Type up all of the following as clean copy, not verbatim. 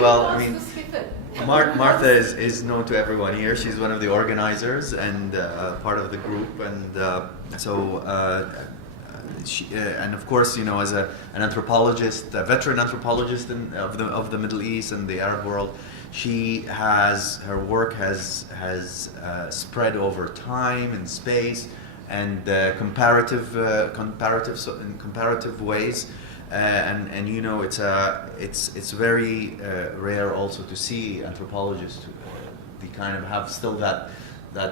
well, I mean, Martha is known to everyone here. She's one of the organizers and part of the group, and and of course, you know, as an anthropologist, a veteran anthropologist of the Middle East and the Arab world, her work has spread over time and space and comparative ways. And you know, it's very rare also to see anthropologists who kind of have still that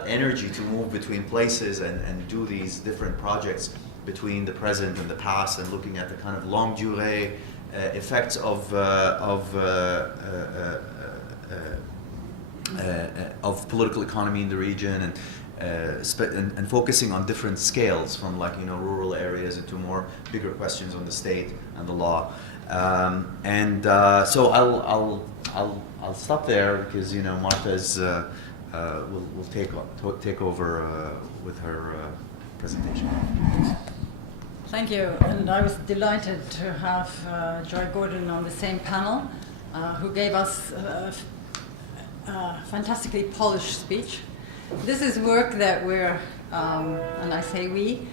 energy to move between places and do these different projects between the present and the past, and looking at the kind of longue durée effects of political economy in the region, and focusing on different scales, from, like, you know, rural areas into more bigger questions on the state and the law. So I'll stop there, because, you know, Martha's will take over with her presentation. Thank you, and I was delighted to have Joy Gordon on the same panel, who gave us a fantastically polished speech. This is work that we're, and I say we,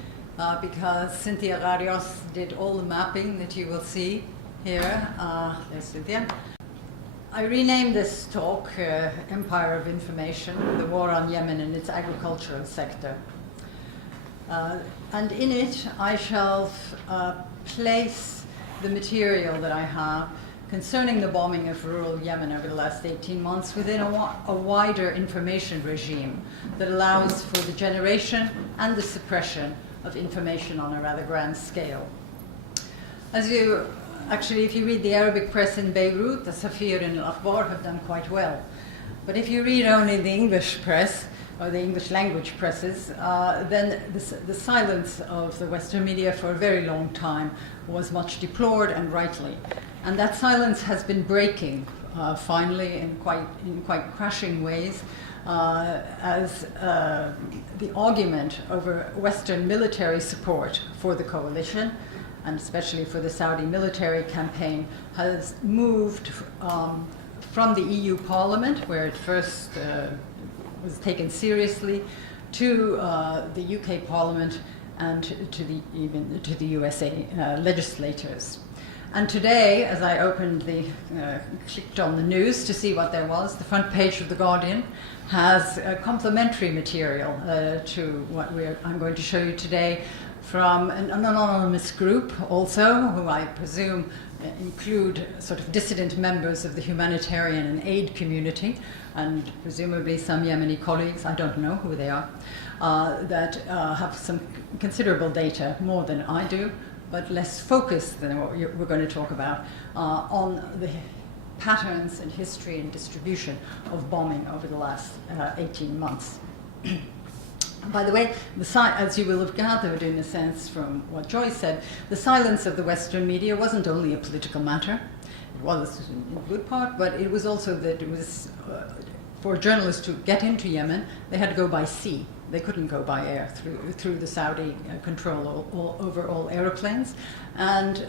because Cynthia Rarios did all the mapping that you will see here. There's Cynthia. I renamed this talk Empire of Information, the War on Yemen and its Agricultural Sector. And in it, I shall place the material that I have concerning the bombing of rural Yemen over the last 18 months within a wider information regime that allows for the generation and the suppression of information on a rather grand scale. If you read the Arabic press in Beirut, the Safir and Al-Akhbar have done quite well. But if you read only the English press, or the English language presses, then the silence of the Western media for a very long time was much deplored, and rightly. And that silence has been breaking finally in quite crashing ways, as the argument over Western military support for the coalition, and especially for the Saudi military campaign, has moved from the EU Parliament, where it first was taken seriously, to the UK Parliament and even to the USA legislators. And today, as I clicked on the news to see what there was, the front page of The Guardian has complementary material to what I'm going to show you today, from an anonymous group also, who I presume include sort of dissident members of the humanitarian and aid community, and presumably some Yemeni colleagues, I don't know who they are, that have some considerable data, more than I do, but less focused than what we're going to talk about, on the patterns and history and distribution of bombing over the last 18 months. By the way, as you will have gathered in a sense from what Joy said, the silence of the Western media wasn't only a political matter. It was in good part, but it was also that it was, for journalists to get into Yemen, they had to go by sea. They couldn't go by air through the Saudi control over all aeroplanes. And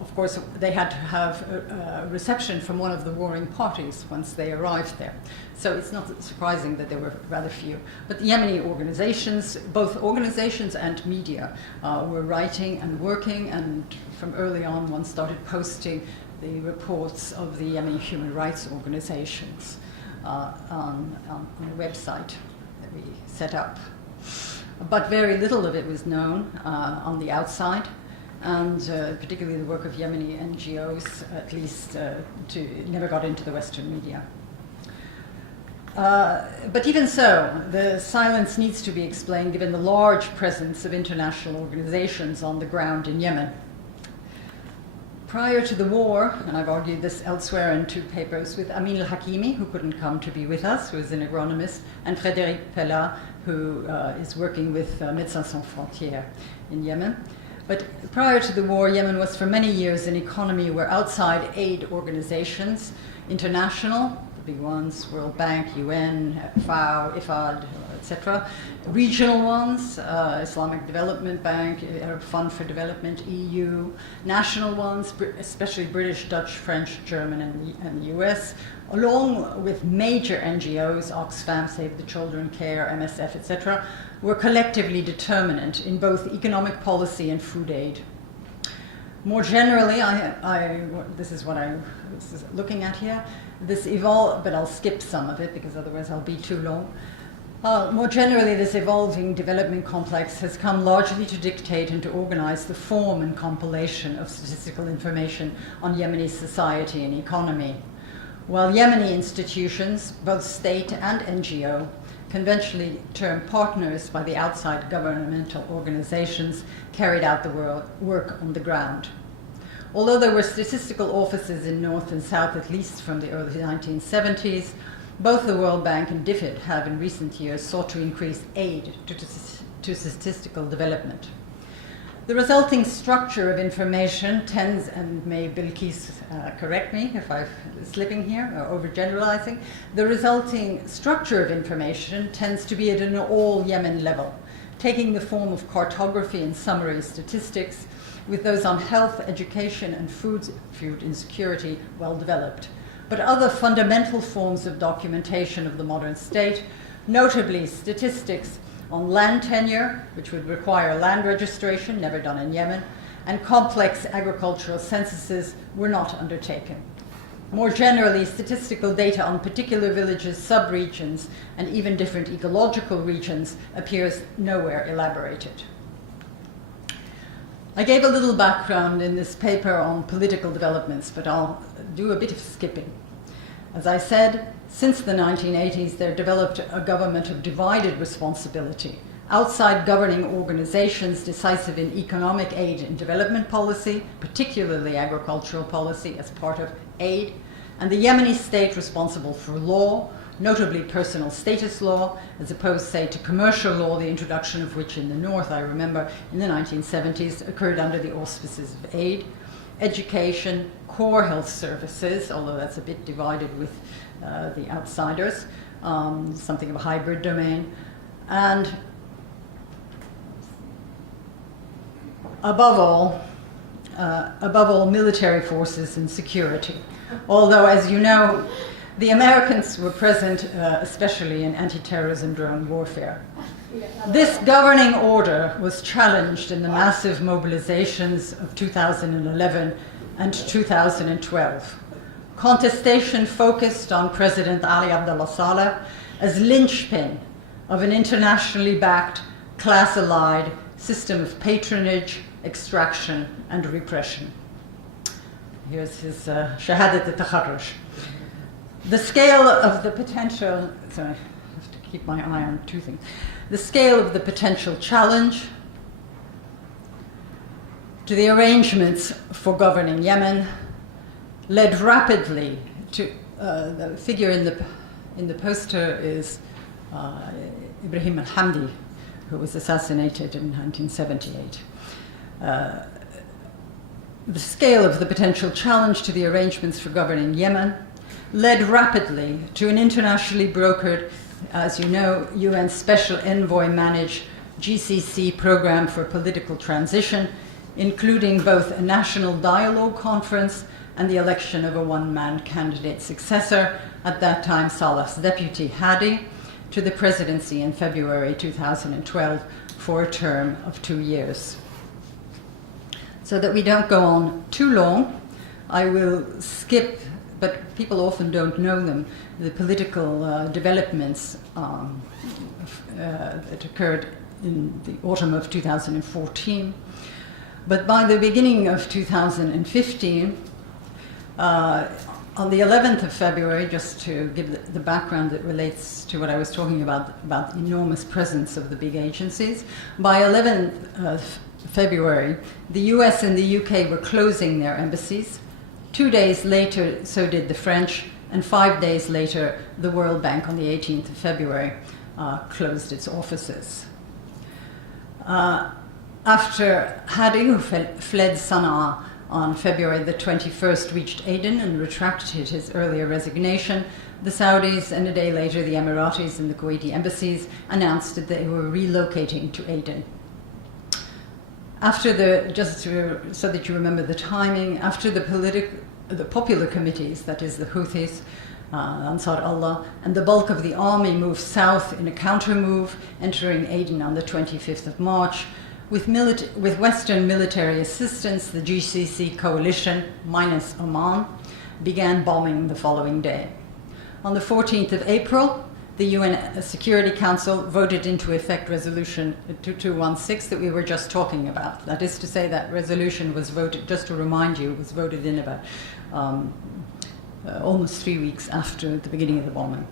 of course, they had to have a reception from one of the warring parties once they arrived there. So it's not surprising that there were rather few. But the Yemeni organizations, both organizations and media, were writing and working, and from early on, one started posting the reports of the Yemeni human rights organizations on the website that we set up. But very little of it was known on the outside, and particularly the work of Yemeni NGOs, at least, never got into the Western media. But even so, the silence needs to be explained given the large presence of international organizations on the ground in Yemen. Prior to the war, and I've argued this elsewhere in two papers with Amin al-Hakimi, who couldn't come to be with us, who is an agronomist, and Frédéric Pella, who is working with Médecins Sans Frontières in Yemen. But prior to the war, Yemen was for many years an economy where outside aid organizations, international, big ones, World Bank, UN, FAO, IFAD, etc. Regional ones, Islamic Development Bank, Arab Fund for Development, EU. National ones, especially British, Dutch, French, German, and US, along with major NGOs, Oxfam, Save the Children, CARE, MSF, etc., were collectively determinant in both economic policy and food aid. More generally, this is what I was looking at here. This evolved, but I'll skip some of it because otherwise I'll be too long. More generally, this evolving development complex has come largely to dictate and to organize the form and compilation of statistical information on Yemeni society and economy. While Yemeni institutions, both state and NGO, conventionally termed partners by the outside governmental organizations, carried out the work on the ground. Although there were statistical offices in North and South, at least from the early 1970s, both the World Bank and DFID have in recent years sought to increase aid to statistical development. The resulting structure of information tends, and may Bilkis correct me if I'm slipping here or overgeneralizing, the resulting structure of information tends to be at an all Yemen level, taking the form of cartography and summary statistics, with those on health, education, and food insecurity well developed. But other fundamental forms of documentation of the modern state, notably statistics on land tenure, which would require land registration, never done in Yemen, and complex agricultural censuses were not undertaken. More generally, statistical data on particular villages, sub-regions, and even different ecological regions appears nowhere elaborated. I gave a little background in this paper on political developments, but I'll do a bit of skipping. As I said, since the 1980s, there developed a government of divided responsibility. Outside governing organizations decisive in economic aid and development policy, particularly agricultural policy as part of aid, and the Yemeni state responsible for law, notably personal status law, as opposed, say, to commercial law, the introduction of which in the North, I remember, in the 1970s, occurred under the auspices of aid, education, core health services, although that's a bit divided with the outsiders, something of a hybrid domain, and above all, military forces and security. Although, as you know, the Americans were present, especially in anti-terrorism drone warfare. This governing order was challenged in the massive mobilizations of 2011 and 2012. Contestation focused on President Ali Abdullah Saleh as linchpin of an internationally backed, class-allied system of patronage, extraction, and repression. Here's his Shahadat al-Takharruj. The scale of the potential, sorry, I have to keep my eye on two things. The scale of the potential challenge to the arrangements for governing Yemen led rapidly to, the figure in the poster is Ibrahim al-Hamdi, who was assassinated in 1978. The scale of the potential challenge to the arrangements for governing Yemen led rapidly to an internationally brokered, as you know, UN Special Envoy managed GCC program for political transition, including both a national dialogue conference and the election of a one-man candidate successor, at that time Saleh's deputy Hadi, to the presidency in February 2012 for a term of 2 years. So that we don't go on too long, I will skip, but people often don't know them, the political developments that occurred in the autumn of 2014. But by the beginning of 2015, on the 11th of February, just to give the background that relates to what I was talking about the enormous presence of the big agencies, by 11th of February, the US and the UK were closing their embassies. 2 days later, so did the French, and 5 days later, the World Bank on the 18th of February closed its offices. After Hadi, who fled Sana'a on February the 21st reached Aden and retracted his earlier resignation, the Saudis and a day later the Emiratis and the Kuwaiti embassies announced that they were relocating to Aden. After so that you remember the timing, after the popular committees, that is the Houthis, Ansar Allah, and the bulk of the army moved south in a counter-move, entering Aden on the 25th of March. With Western military assistance, the GCC coalition, minus Oman, began bombing the following day. On the 14th of April, the UN Security Council voted into effect Resolution 2216 that we were just talking about. That is to say, that resolution was voted, just to remind you, was voted in about almost 3 weeks after the beginning of the bombing.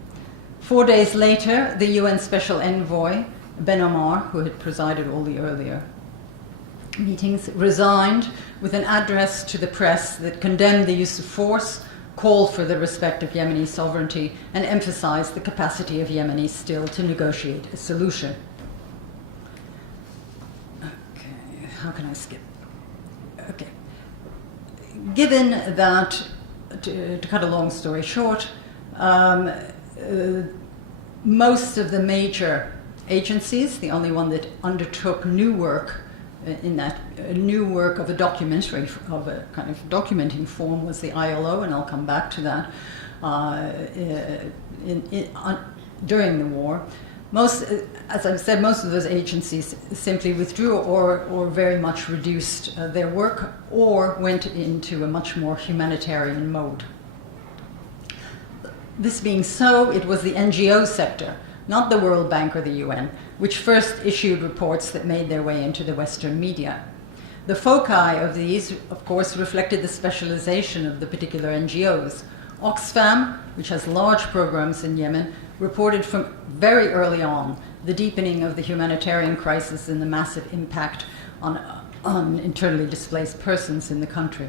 4 days later, the UN Special Envoy, Ben Omar, who had presided all the earlier meetings, resigned with an address to the press that condemned the use of force, called for the respect of Yemeni sovereignty, and emphasized the capacity of Yemenis still to negotiate a solution. Okay, how can I skip? Okay. Given that, to cut a long story short, most of the major agencies, the only one that undertook new work in that new work of a documentary, of a kind of documenting form, was the ILO, and I'll come back to that during the war. As I've said, most of those agencies simply withdrew or very much reduced their work or went into a much more humanitarian mode. This being so, it was the NGO sector, not the World Bank or the UN, which first issued reports that made their way into the Western media. The foci of these, of course, reflected the specialization of the particular NGOs. Oxfam, which has large programs in Yemen, reported from very early on the deepening of the humanitarian crisis and the massive impact on internally displaced persons in the country.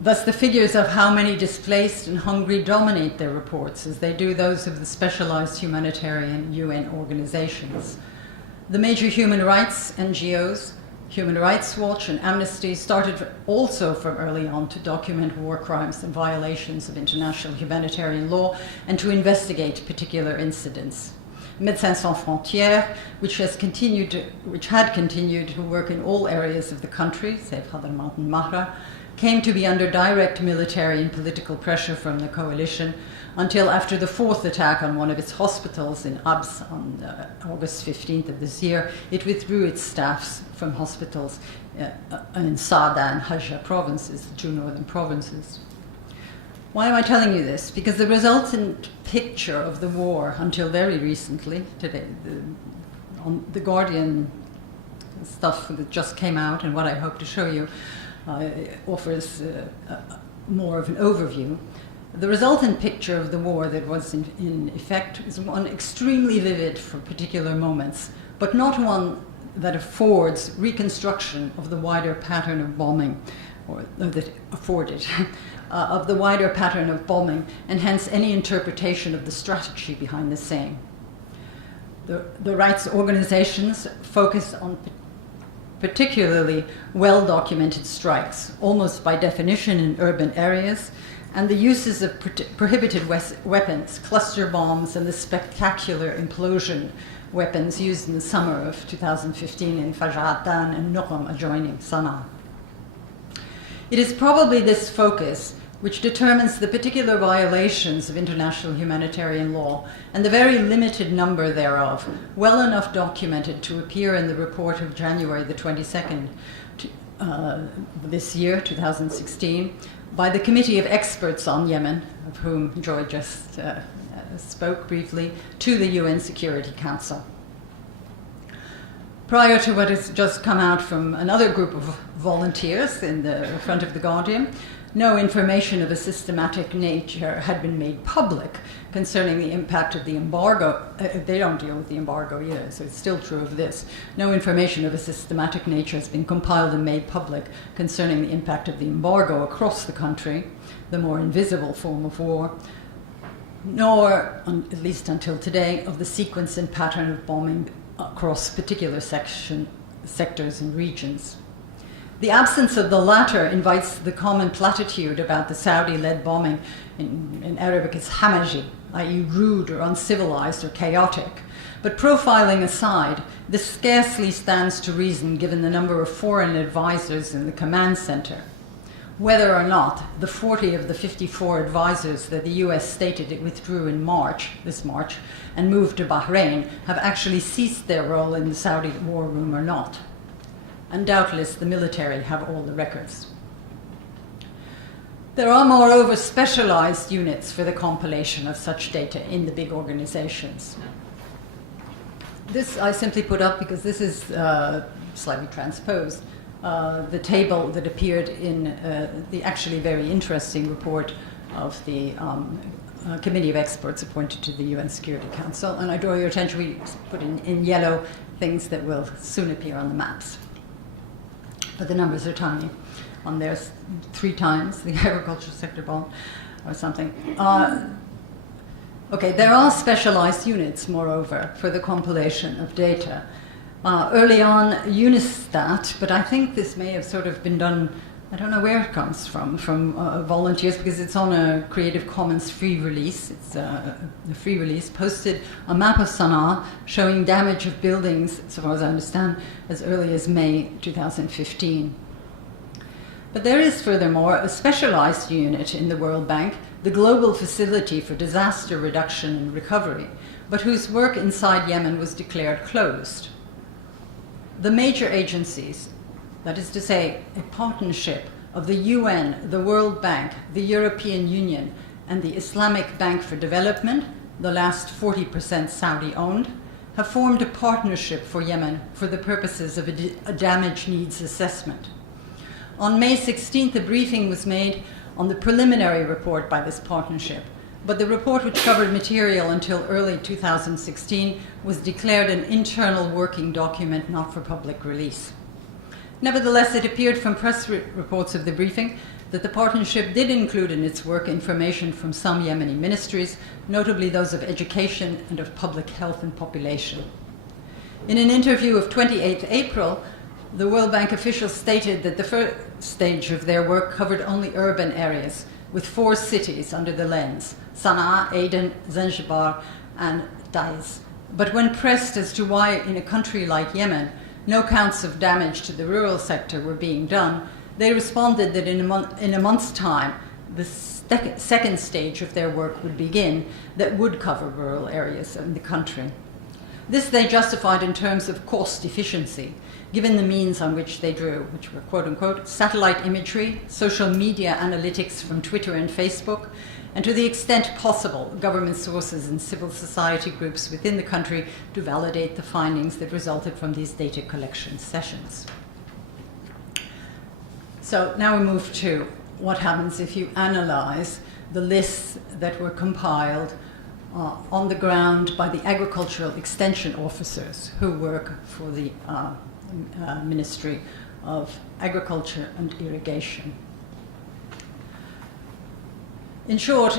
Thus, the figures of how many displaced and hungry dominate their reports, as they do those of the specialized humanitarian UN organizations. The major human rights NGOs, Human Rights Watch and Amnesty, started also from early on to document war crimes and violations of international humanitarian law and to investigate particular incidents. Médecins Sans Frontières, which had continued to work in all areas of the country, save Hadramaut and Mahra, came to be under direct military and political pressure from the coalition until after the fourth attack on one of its hospitals in Abs on August 15th of this year, it withdrew its staffs from hospitals in Sada and Hajja provinces, the two northern provinces. Why am I telling you this? Because the resultant picture of the war until very recently, today, on the Guardian stuff that just came out and what I hope to show you, offers more of an overview. The resultant picture of the war that was in effect is one extremely vivid for particular moments, but not one that affords reconstruction of the wider pattern of bombing, or that afforded, of the wider pattern of bombing, and hence any interpretation of the strategy behind the same. The rights organizations focused on particularly well-documented strikes, almost by definition in urban areas, and the uses of prohibited weapons, cluster bombs, and the spectacular implosion weapons used in the summer of 2015 in Fajratan and Nuqam adjoining Sana'a. It is probably this focus which determines the particular violations of international humanitarian law and the very limited number thereof, well enough documented to appear in the report of January the 22nd this year, 2016, by the Committee of Experts on Yemen, of whom Joy just spoke briefly, to the UN Security Council. Prior to what has just come out from another group of volunteers in the front of the Guardian, no information of a systematic nature had been made public concerning the impact of the embargo. They don't deal with the embargo either, so it's still true of this. No information of a systematic nature has been compiled and made public concerning the impact of the embargo across the country, the more invisible form of war, nor, at least until today, of the sequence and pattern of bombing across particular sectors and regions. The absence of the latter invites the common platitude about the Saudi-led bombing. In Arabic, it's hamaji, i.e. rude or uncivilized or chaotic. But profiling aside, this scarcely stands to reason given the number of foreign advisors in the command center. Whether or not the 40 of the 54 advisors that the US stated it withdrew in this March, and moved to Bahrain have actually ceased their role in the Saudi war room or not. And doubtless the military have all the records. There are, moreover, specialized units for the compilation of such data in the big organizations. This I simply put up because this is slightly transposed. The table that appeared in the actually very interesting report of the committee of experts appointed to the UN Security Council. And I draw your attention, we put in yellow things that will soon appear on the maps. But the numbers are tiny. On there, 3 times the agricultural sector bond or something. Okay, there are specialized units, moreover, for the compilation of data. Early on, Unistat, but I think this may have sort of been done, I don't know where it comes from volunteers, because it's on a Creative Commons free release. It's a free release, posted a map of Sana'a showing damage of buildings, so far as I understand, as early as May 2015. But there is, furthermore, a specialized unit in the World Bank, the Global Facility for Disaster Reduction and Recovery, but whose work inside Yemen was declared closed. The major agencies, that is to say, a partnership of the UN, the World Bank, the European Union, and the Islamic Bank for Development, the last 40% Saudi-owned, have formed a partnership for Yemen for the purposes of a damage needs assessment. On May 16th, a briefing was made on the preliminary report by this partnership, but the report, which covered material until early 2016, was declared an internal working document not for public release. Nevertheless, it appeared from press reports of the briefing that the partnership did include in its work information from some Yemeni ministries, notably those of education and of public health and population. In an interview of 28 April, the World Bank officials stated that the first stage of their work covered only urban areas, with 4 cities under the lens: Sana'a, Aden, Zanzibar, and Taiz. But when pressed as to why in a country like Yemen no counts of damage to the rural sector were being done, they responded that in a month's time, the second stage of their work would begin that would cover rural areas in the country. This they justified in terms of cost efficiency, given the means on which they drew, which were, quote unquote, satellite imagery, social media analytics from Twitter and Facebook, and to the extent possible, government sources and civil society groups within the country to validate the findings that resulted from these data collection sessions. So now we move to what happens if you analyze the lists that were compiled on the ground by the agricultural extension officers who work for the Ministry of Agriculture and Irrigation. In short,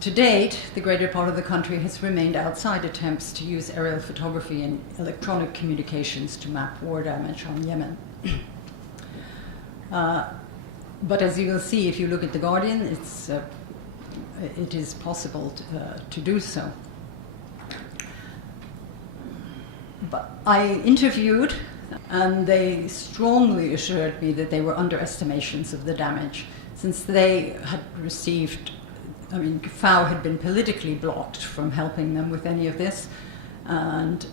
to date, the greater part of the country has remained outside attempts to use aerial photography and electronic communications to map war damage on Yemen. But as you will see, if you look at The Guardian, it is possible to do so. But I interviewed, and they strongly assured me that they were underestimations of the damage, since they had received, FAO had been politically blocked from helping them with any of this, and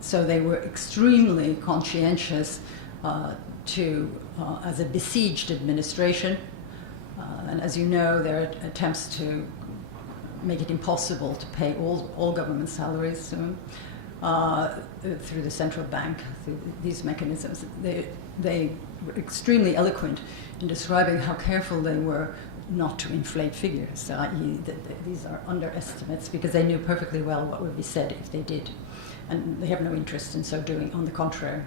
so they were extremely conscientious as a besieged administration. And as you know, there are attempts to make it impossible to pay all government salaries soon. Through the central bank, through these mechanisms. They were extremely eloquent in describing how careful they were not to inflate figures, i.e. that these are underestimates, because they knew perfectly well what would be said if they did. And they have no interest in so doing, on the contrary.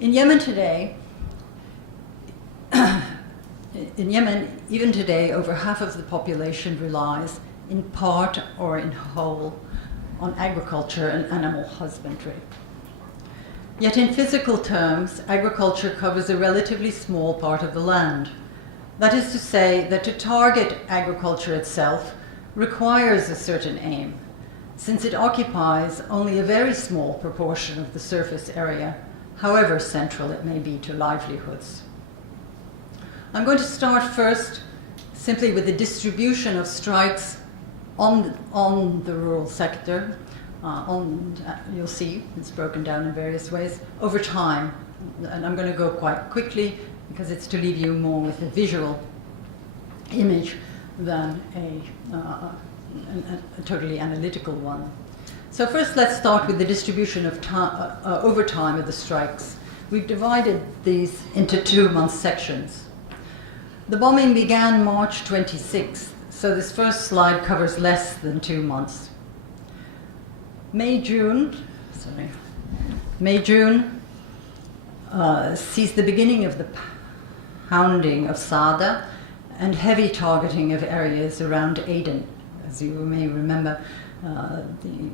In Yemen today, even today, over half of the population relies, in part or in whole, on agriculture and animal husbandry. Yet in physical terms, agriculture covers a relatively small part of the land. That is to say that to target agriculture itself requires a certain aim, since it occupies only a very small proportion of the surface area, however central it may be to livelihoods. I'm going to start first simply with the distribution of strikes on the rural sector. You'll see it's broken down in various ways over time. And I'm going to go quite quickly because it's to leave you more with a visual image than a totally analytical one. So first let's start with the distribution of over time of the strikes. We've divided these into 2-month sections. The bombing began March 26th, so this first slide covers less than 2 months. May-June sees the beginning of the pounding of Sada and heavy targeting of areas around Aden. As you may remember, the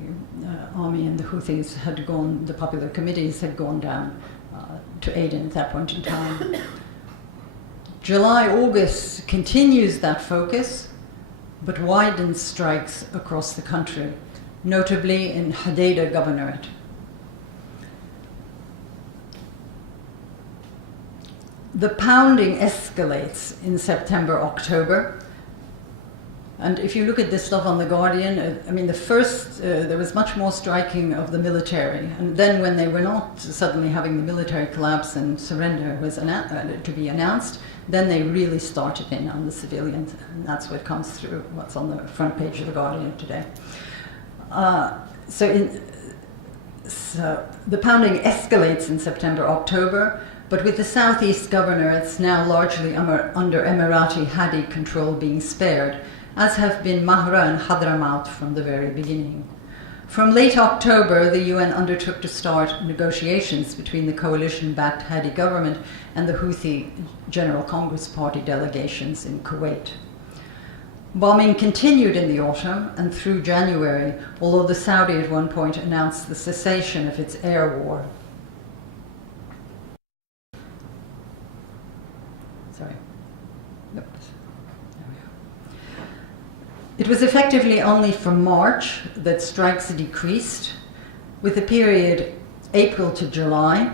army and the Houthis had gone, the popular committees had gone down to Aden at that point in time. July-August continues that focus, but widens strikes across the country, notably in Hadeda Governorate. The pounding escalates in September-October. And if you look at this stuff on The Guardian, I mean, there was much more striking of the military. And then when they were not suddenly having the military collapse and surrender was to be announced, then they really started in on the civilians. And that's what comes through, what's on the front page of The Guardian today. So the pounding escalates in September-October, but with the southeast governorates now largely under Emirati Hadi control being spared, as have been Mahra and Hadramaut from the very beginning. From late October, the UN undertook to start negotiations between the coalition-backed Hadi government and the Houthi General Congress Party delegations in Kuwait. Bombing continued in the autumn and through January, although the Saudi at one point announced the cessation of its air war. It was effectively only from March that strikes decreased, with the period April to July,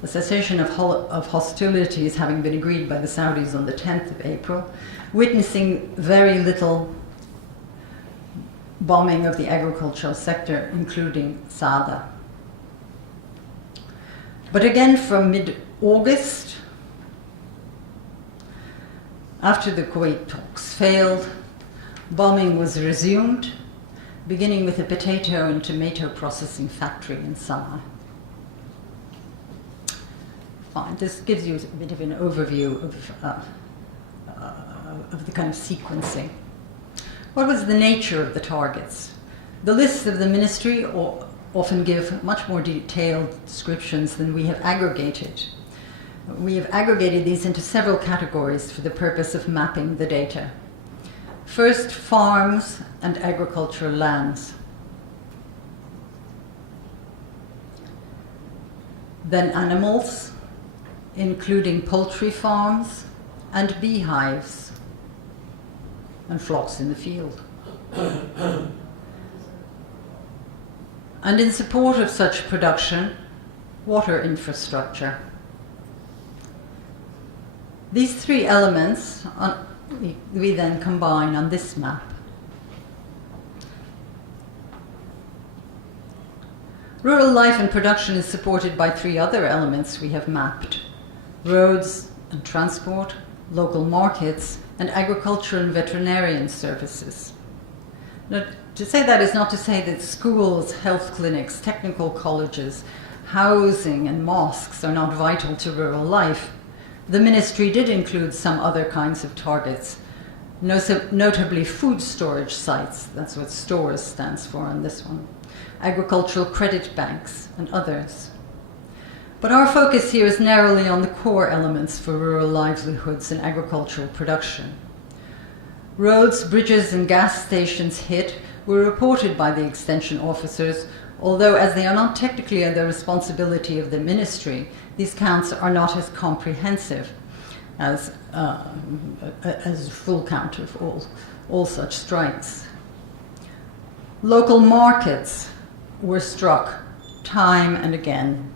the cessation of hostilities having been agreed by the Saudis on the 10th of April, witnessing very little bombing of the agricultural sector, including Sada. But again, from mid-August, after the Kuwait talks failed, bombing was resumed, beginning with a potato and tomato processing factory in Sana'a. Fine, this gives you a bit of an overview of the kind of sequencing. What was the nature of the targets? The lists of the ministry often give much more detailed descriptions than we have aggregated. We have aggregated these into several categories for the purpose of mapping the data. First, farms and agricultural lands. Then animals, including poultry farms and beehives and flocks in the field. And in support of such production, water infrastructure. These three elements we then combine on this map. Rural life and production is supported by three other elements we have mapped: roads and transport, local markets, and agriculture and veterinarian services. Now, to say that is not to say that schools, health clinics, technical colleges, housing, and mosques are not vital to rural life. The ministry did include some other kinds of targets, notably food storage sites, that's what STORES stands for on this one, agricultural credit banks, and others. But our focus here is narrowly on the core elements for rural livelihoods and agricultural production. Roads, bridges, and gas stations hit were reported by the extension officers, although as they are not technically the responsibility of the ministry, these counts are not as comprehensive as a full count of all such strikes. Local markets were struck time and again,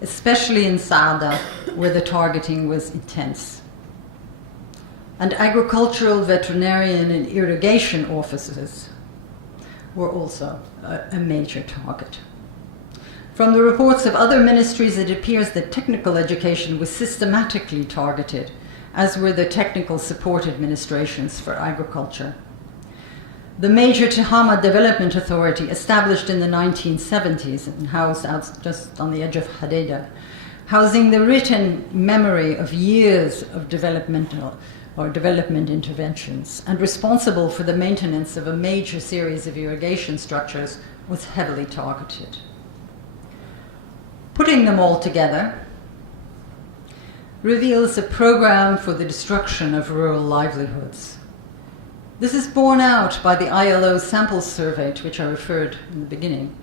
especially in Saada, where the targeting was intense. And agricultural, veterinarian, and irrigation offices were also a major target. From the reports of other ministries, it appears that technical education was systematically targeted, as were the technical support administrations for agriculture. The major Tehama Development Authority, established in the 1970s and housed out just on the edge of Hadeda, housing the written memory of years of development interventions and responsible for the maintenance of a major series of irrigation structures, was heavily targeted. Putting them all together reveals a program for the destruction of rural livelihoods. This is borne out by the ILO sample survey, to which I referred in the beginning.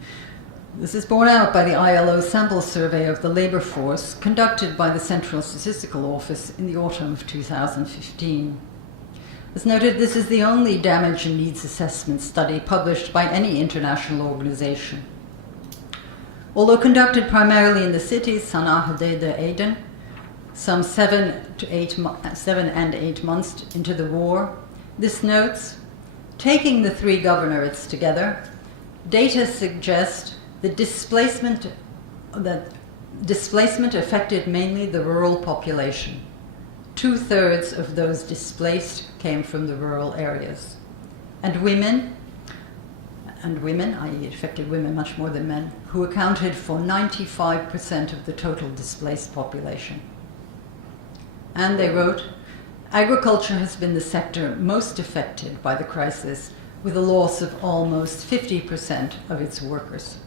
This is borne out by the ILO sample survey of the labor force conducted by the Central Statistical Office in the autumn of 2015. As noted, this is the only damage and needs assessment study published by any international organization. Although conducted primarily in the cities, Sana'a, Hadeda, Aden, some 7 and 8 months into the war, this notes, taking the three governorates together, data suggest that displacement affected mainly the rural population. 2/3 of those displaced came from the rural areas. And women, i.e. it affected women much more than men, who accounted for 95% of the total displaced population. And they wrote, agriculture has been the sector most affected by the crisis, with a loss of almost 50% of its workers.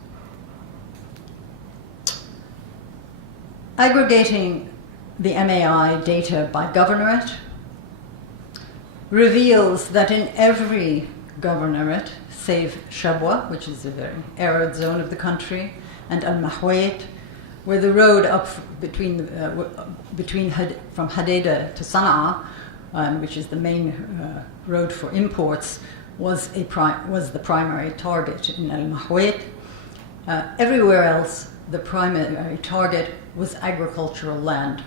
Aggregating the MAI data by governorate reveals that in every governorate, save Shabwa, which is a very arid zone of the country, and Al-Mahwait, where the road up from Hadeda to Sana'a, which is the main road for imports, was the primary target in Al-Mahwait. Everywhere else, the primary target was agricultural land.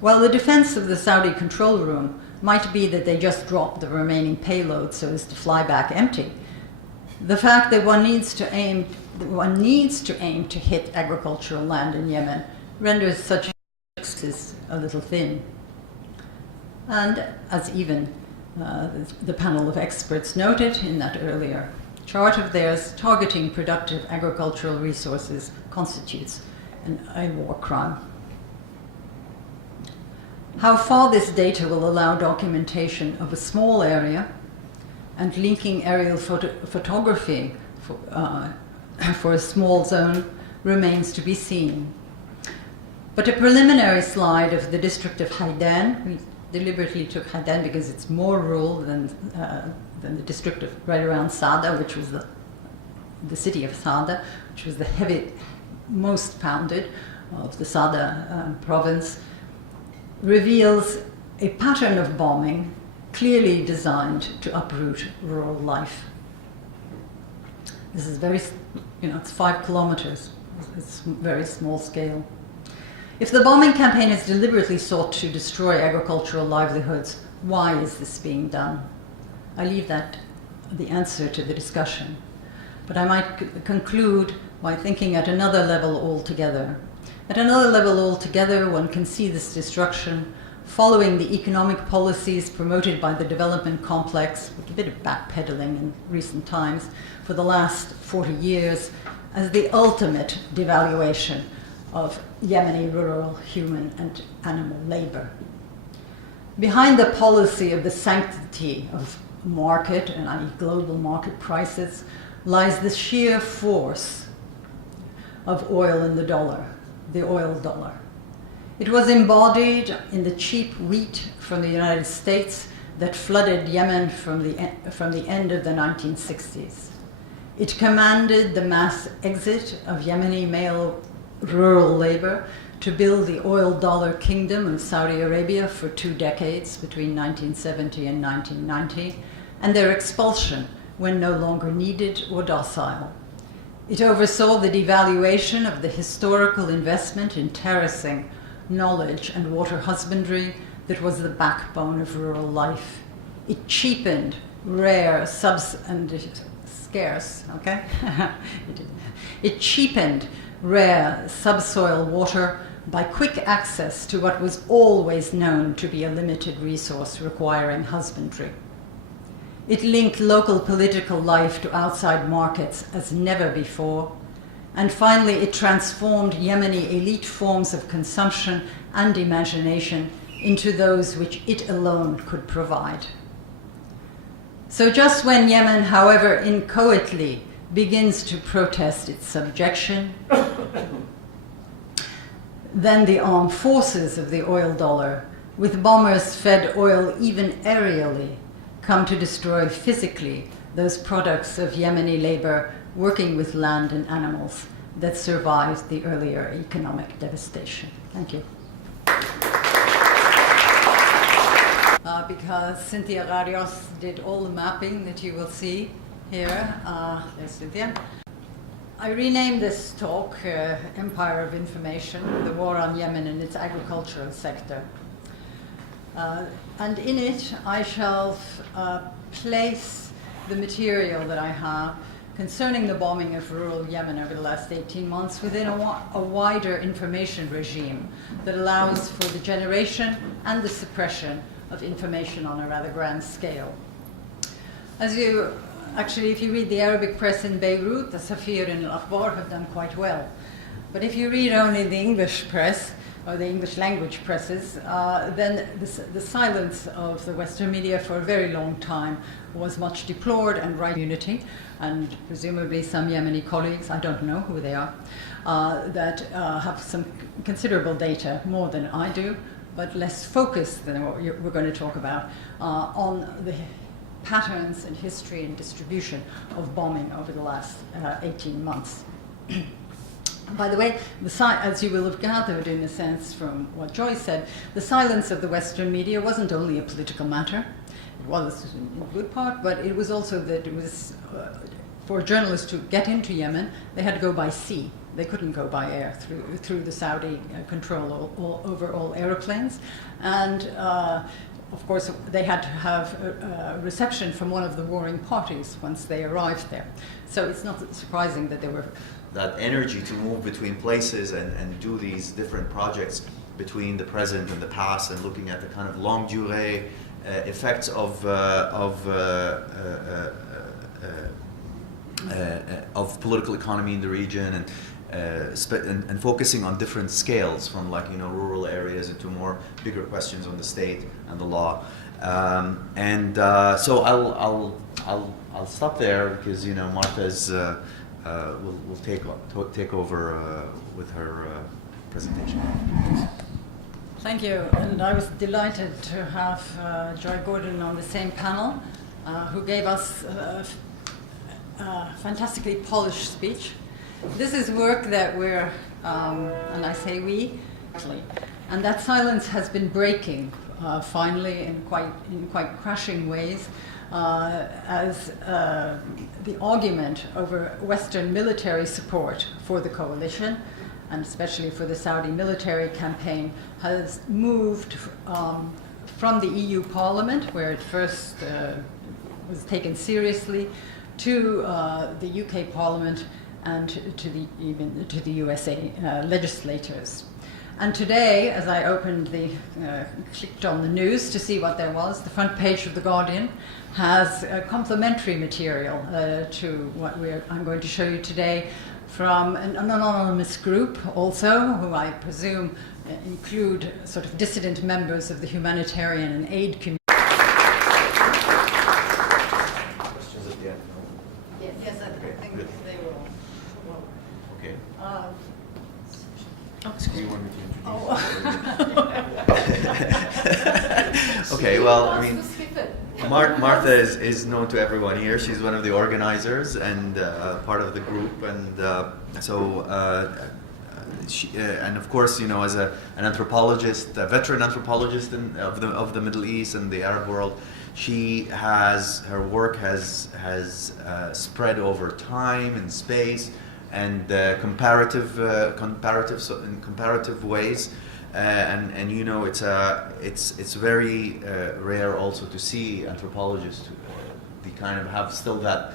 While the defense of the Saudi control room might be that they just dropped the remaining payload so as to fly back empty, the fact that one needs to aim to hit agricultural land in Yemen renders such axes a little thin. And as even the panel of experts noted in that earlier chart of theirs, targeting productive agricultural resources constitutes a war crime. How far this data will allow documentation of a small area and linking aerial photography for a small zone remains to be seen. But a preliminary slide of the district of Haidan, we deliberately took Haidan because it's more rural than the district of right around Saada, which was the city of Saada, which was the most pounded of the Saada province, reveals a pattern of bombing clearly designed to uproot rural life. This is it's 5 kilometers. It's very small scale. If the bombing campaign is deliberately sought to destroy agricultural livelihoods, why is this being done? I leave the answer to the discussion. But I might conclude by thinking at another level altogether. At another level altogether, one can see this destruction following the economic policies promoted by the development complex, with a bit of backpedaling in recent times, for the last 40 years, as the ultimate devaluation of Yemeni rural human and animal labor. Behind the policy of the sanctity of market, and i.e. global market prices, lies the sheer force of oil in the dollar, the oil dollar. It was embodied in the cheap wheat from the United States that flooded Yemen from the end of the 1960s. It commanded the mass exit of Yemeni male rural labor to build the oil dollar kingdom of Saudi Arabia for 2 decades, between 1970 and 1990, and their expulsion when no longer needed or docile. It oversaw the devaluation of the historical investment in terracing, knowledge, and water husbandry that was the backbone of rural life. It cheapened rare, scarce, okay? It cheapened rare subsoil water by quick access to what was always known to be a limited resource requiring husbandry. It linked local political life to outside markets as never before. And finally, it transformed Yemeni elite forms of consumption and imagination into those which it alone could provide. So just when Yemen, however inchoately, begins to protest its subjection, then the armed forces of the oil dollar, with bombers fed oil even aerially, come to destroy physically those products of Yemeni labor working with land and animals that survived the earlier economic devastation. Thank you. Because Cynthia Rarios did all the mapping that you will see here. There's Cynthia. I renamed this talk Empire of Information, the War on Yemen and its Agricultural Sector. And in it, I shall place the material that I have concerning the bombing of rural Yemen over the last 18 months within a wider information regime that allows for the generation and the suppression of information on a rather grand scale. Actually, if you read the Arabic press in Beirut, the Safir and Al-Akhbar have done quite well. But if you read only the English press, or the English language presses, then the silence of the Western media for a very long time was much deplored, and right community, and presumably some Yemeni colleagues, I don't know who they are, that have some considerable data, more than I do, but less focused than what we're going to talk about, on the patterns and history and distribution of bombing over the last 18 months. By the way, as you will have gathered in a sense from what Joyce said, the silence of the Western media wasn't only a political matter. It was in good part, but it was also that it was, for journalists to get into Yemen, they had to go by sea. They couldn't go by air through the Saudi control over all aeroplanes. And of course, they had to have a reception from one of the warring parties once they arrived there. So it's not surprising that there were that energy to move between places and do these different projects between the present and the past, and looking at the kind of longue durée effects of political economy in the region, and focusing on different scales, from rural areas into more bigger questions on the state and the law. So I'll stop there, because Martha's will take over with her presentation. Thank you, and I was delighted to have Joy Gordon on the same panel, who gave us a fantastically polished speech. This is work that we're, and I say we, actually, and that silence has been breaking finally in quite crashing ways, as the argument over Western military support for the coalition, and especially for the Saudi military campaign, has moved from the EU Parliament, where it first was taken seriously, to the UK Parliament and even to the USA legislators. And today, as I clicked on the news to see what there was, the front page of The Guardian has complementary material to what I'm going to show you today, from an anonymous group also, who I presume include sort of dissident members of the humanitarian and aid community. Questions at the end? No? Yes, I think Good. they will. Okay. Excuse Do you me. want me to introduce? Oh. Okay, well, I mean, Martha is known to everyone here. She's one of the organizers and part of the group, and and of course, as an anthropologist, a veteran anthropologist of the Middle East and the Arab world, her work has spread over time and space and comparative ways. It's very rare also to see anthropologists who have still that